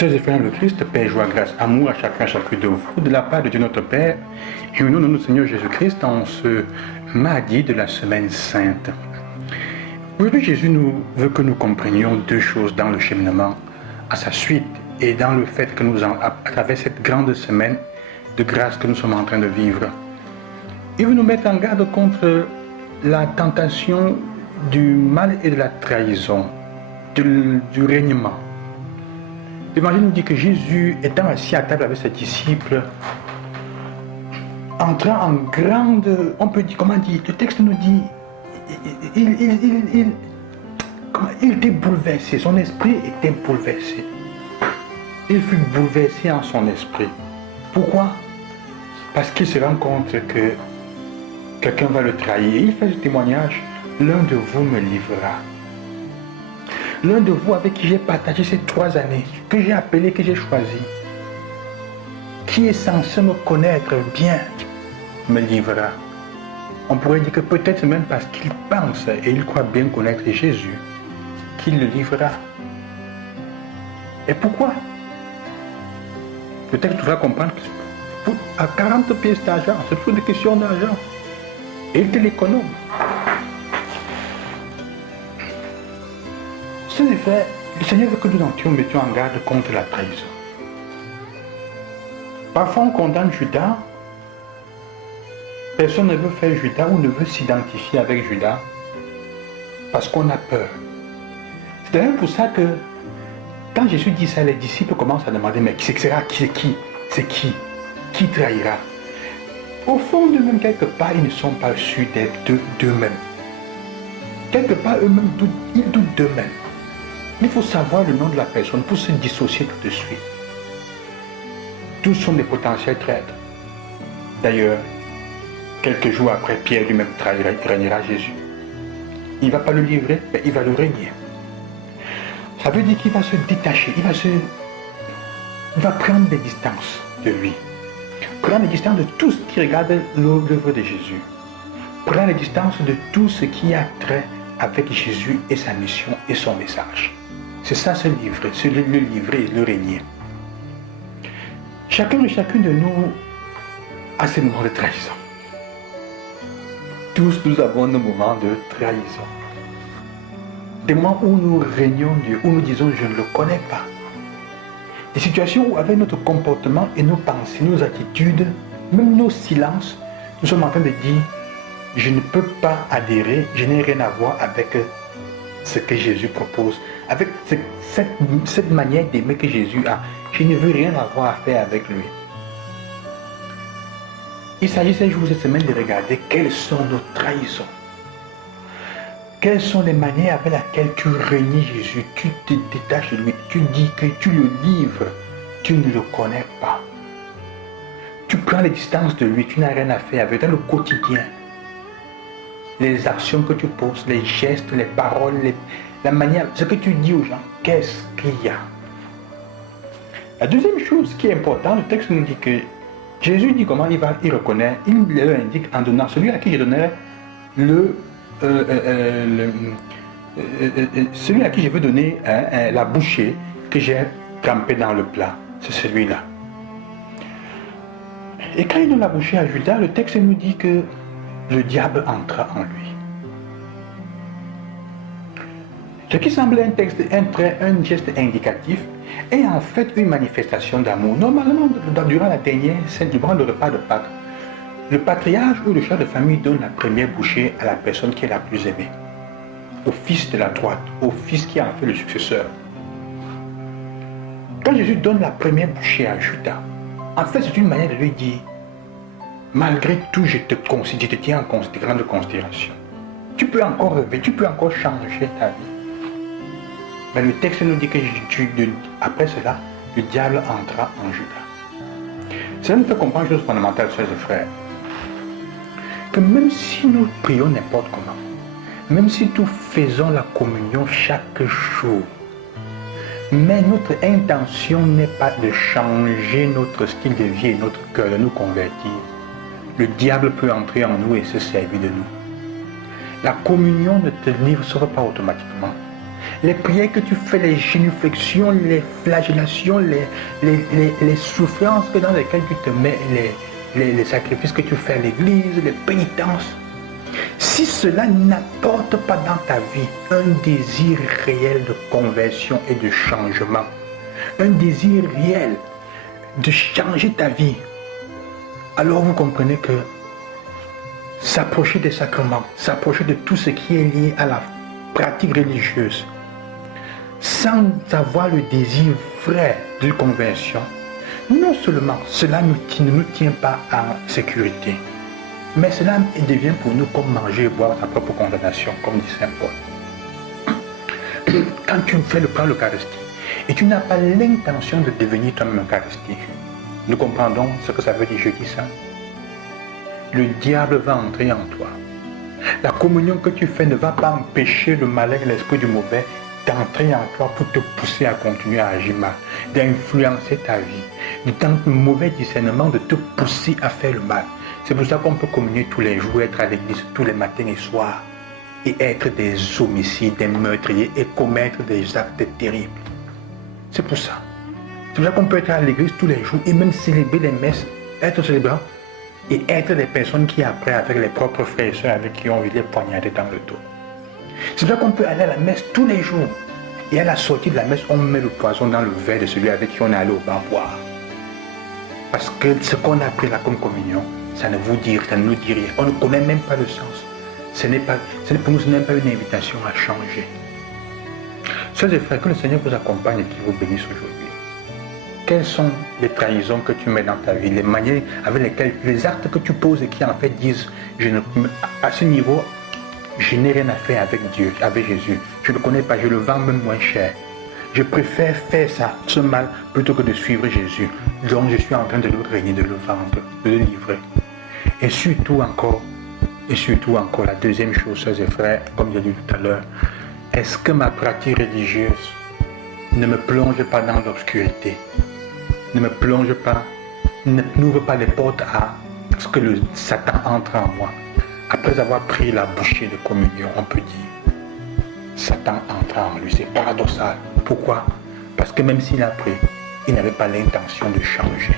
Sœurs et frères dans le Christ, paix, joie, grâce, amour à chacun de vous, de la part de Dieu notre Père, et au nom de notre Seigneur Jésus-Christ, en ce mardi de la semaine sainte. Aujourd'hui, Jésus veut que nous comprenions deux choses dans le cheminement à sa suite et dans le fait que à travers cette grande semaine de grâce que nous sommes en train de vivre. Il veut nous mettre en garde contre la tentation du mal et de la trahison, du règnement. L'Évangile nous dit que Jésus, étant assis à table avec ses disciples, entrant en grande, on peut dire, comment dire, le texte nous dit, il était bouleversé, son esprit était bouleversé. Il fut bouleversé en son esprit. Pourquoi? Parce qu'il se rend compte que quelqu'un va le trahir. Il fait ce témoignage, l'un de vous me livrera. L'un de vous avec qui j'ai partagé ces 3 années, que j'ai appelé, que j'ai choisi, qui est censé me connaître bien, me livrera. On pourrait dire que peut-être même parce qu'il pense et il croit bien connaître Jésus, qu'il le livrera. Et pourquoi? Peut-être que tu vas comprendre que à 40 pièces d'argent, c'est toujours des questions d'argent. Et il te l'économe. C'est en effet, le Seigneur veut que nous mettions en garde contre la trahison. Parfois on condamne Judas. Personne ne veut faire Judas ou ne veut s'identifier avec Judas parce qu'on a peur. C'est d'ailleurs pour ça que quand Jésus dit ça, les disciples commencent à demander, mais c'est qui? C'est qui? Qui trahira? Au fond d'eux-mêmes, quelque part, ils ne sont pas sûrs d'eux-mêmes. Quelque part, eux-mêmes, ils doutent d'eux-mêmes. Il faut savoir le nom de la personne pour se dissocier tout de suite. Tous sont des potentiels traîtres. D'ailleurs, quelques jours après, Pierre lui-même régnera Jésus. Il ne va pas le livrer, mais il va le régner. Ça veut dire qu'il va se détacher, il va prendre des distances de lui. Prendre des distances de tout ce qui regarde l'œuvre de Jésus. Prendre des distances de tout ce qui a trait avec Jésus et sa mission et son message. C'est ça, se livrer, le livrer et le régner. Chacun et chacune de nous a ses moments de trahison. Tous nous avons nos moments de trahison. Des moments où nous régnons Dieu, où nous disons je ne le connais pas. Des situations où avec notre comportement et nos pensées, nos attitudes, même nos silences, nous sommes en train de dire je ne peux pas adhérer, je n'ai rien à voir avec ce que Jésus propose, avec cette manière d'aimer que Jésus a. Je ne veux rien avoir à faire avec lui. Il s'agit ces jours, cette semaine de regarder quelles sont nos trahisons. Quelles sont les manières avec lesquelles tu régnes Jésus, tu te détaches de lui, tu dis que tu le livres, tu ne le connais pas. Tu prends les distances de lui, tu n'as rien à faire avec dans le quotidien. Les actions que tu poses, les gestes, les paroles, la manière, ce que tu dis aux gens, qu'est-ce qu'il y a? La deuxième chose qui est importante, le texte nous dit que Jésus dit comment il reconnaît, il leur indique en donnant celui à qui je donnerai celui à qui je veux donner la bouchée que j'ai trempée dans le plat, c'est celui-là. Et quand il donne la bouchée à Judas, le texte nous dit que le diable entra en lui. Ce qui semblait un geste indicatif est en fait une manifestation d'amour. Normalement, durant la dernière scène, durant le repas de Pâques, le patriarche ou le chef de famille donne la première bouchée à la personne qui est la plus aimée, au fils de la droite, au fils qui a en fait le successeur. Quand Jésus donne la première bouchée à Judas, en fait c'est une manière de lui dire, malgré tout je te tiens en grande considération. Tu peux encore rêver, tu peux encore changer ta vie. Mais le texte nous dit que après cela, le diable entra en Judas. Cela nous fait comprendre une chose fondamentale, chers frères. Que même si nous prions n'importe comment, même si nous faisons la communion chaque jour, mais notre intention n'est pas de changer notre style de vie et notre cœur, de nous convertir, le diable peut entrer en nous et se servir de nous. La communion ne te sauve pas automatiquement. Les prières que tu fais, les génuflexions, les flagellations, les souffrances que dans lesquelles tu te mets, les sacrifices que tu fais à l'église, les pénitences. Si cela n'apporte pas dans ta vie un désir réel de conversion et de changement, un désir réel de changer ta vie, alors vous comprenez que s'approcher des sacrements, s'approcher de tout ce qui est lié à la pratique religieuse, sans avoir le désir vrai de conversion, non seulement cela ne nous tient pas en sécurité, mais cela devient pour nous comme manger et boire sa propre condamnation, comme dit Saint Paul. Quand tu fais le pain de l'Eucharistie et tu n'as pas l'intention de devenir toi-même Eucharistie, nous comprendrons ce que ça veut dire jeudi saint. Le diable va entrer en toi. La communion que tu fais ne va pas empêcher le malin et l'esprit du mauvais d'entrer en toi pour te pousser à continuer à agir mal, d'influencer ta vie, dans le mauvais discernement de te pousser à faire le mal. C'est pour ça qu'on peut communier tous les jours, être à l'église tous les matins et soirs, et être des homicides, des meurtriers, et commettre des actes terribles. C'est pour ça. C'est pour ça qu'on peut être à l'église tous les jours, et même célébrer les messes, être célébrant, et être des personnes qui après, avec les propres frères et sœurs avec qui on vit les poignarder dans le dos. C'est pour ça qu'on peut aller à la messe tous les jours, et à la sortie de la messe, on met le poison dans le verre de celui avec qui on est allé au bar boire. Parce que ce qu'on a pris là comme communion, ça ne nous dit rien. On ne connaît même pas le sens. Pour nous, ce n'est pas une invitation à changer. Sœurs et frères, que le Seigneur vous accompagne et qu'il vous bénisse aujourd'hui. Quelles sont les trahisons que tu mets dans ta vie, les manières avec lesquelles, les actes que tu poses et qui en fait disent, à ce niveau, je n'ai rien à faire avec Dieu, avec Jésus. Je ne le connais pas, je le vends même moins cher. Je préfère faire ça, ce mal, plutôt que de suivre Jésus. Donc je suis en train de le régner, de le vendre, de le livrer. Et surtout encore, la deuxième chose, sœurs et frères, comme j'ai dit tout à l'heure, est-ce que ma pratique religieuse ne me plonge pas dans l'obscurité, ne n'ouvre pas les portes à ce que le Satan entre en moi. Après avoir pris la bouchée de communion, on peut dire, Satan entre en lui. C'est paradoxal. Pourquoi? Parce que même s'il a pris, il n'avait pas l'intention de changer.